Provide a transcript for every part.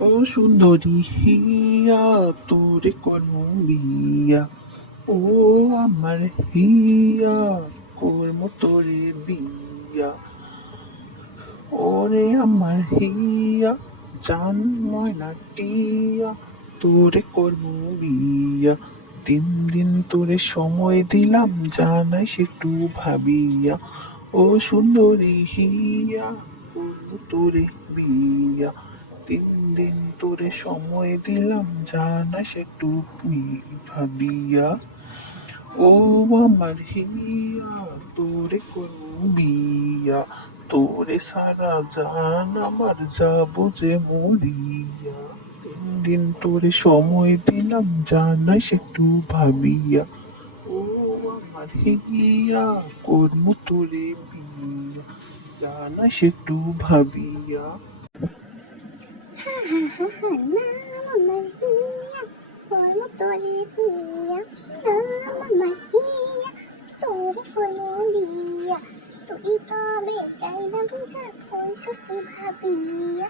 ও সুন্দরী, হিয়া তোরে কর্ম বিয়া। ও আমার হিয়া কর্ম তোরে টিয়া, তোরে কর্ম বিয়া তিন দিন তোরে সময় দিলাম, জানাই একটু ভাবিয়া। ও সুন্দরী, হিয়া তোরে বিয়া। তিন দিন তোরে সময় দিলাম জানাস একটু ভাবিয়া। ও আমার হিয়া, তোরে করব বিয়া তোরে সারা জান আমার যাব যে মরিয়া। দিন তোরে সময় দিলাম জানাস একটু ভাবিয়া। ও আমার হিয়া করব তোরে বিয়া জানাস একটু ভাবিয়া। সুস্থি ভাবিয়া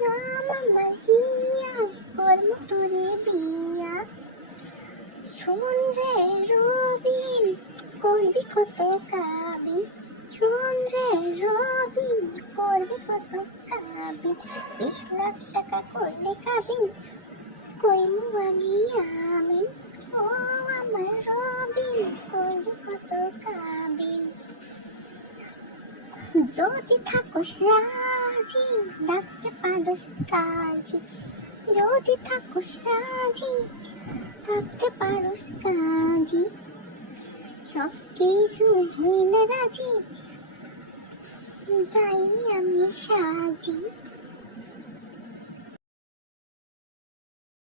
নাম আমার হিয়া কর্ম তোরে বিয়া শোন রে রবিন করবি কত কাবিন কত কাবিন বিশ লাখ টাকা করলে আমি আমিন। ও আমার কত যদি থাকোস রাজি, ডাকতে পারোস কাজী যদি থাকোস রাজি, ডাকতে পারোস কাজী সব কিছু হইলে রাজি 在阴阳小傻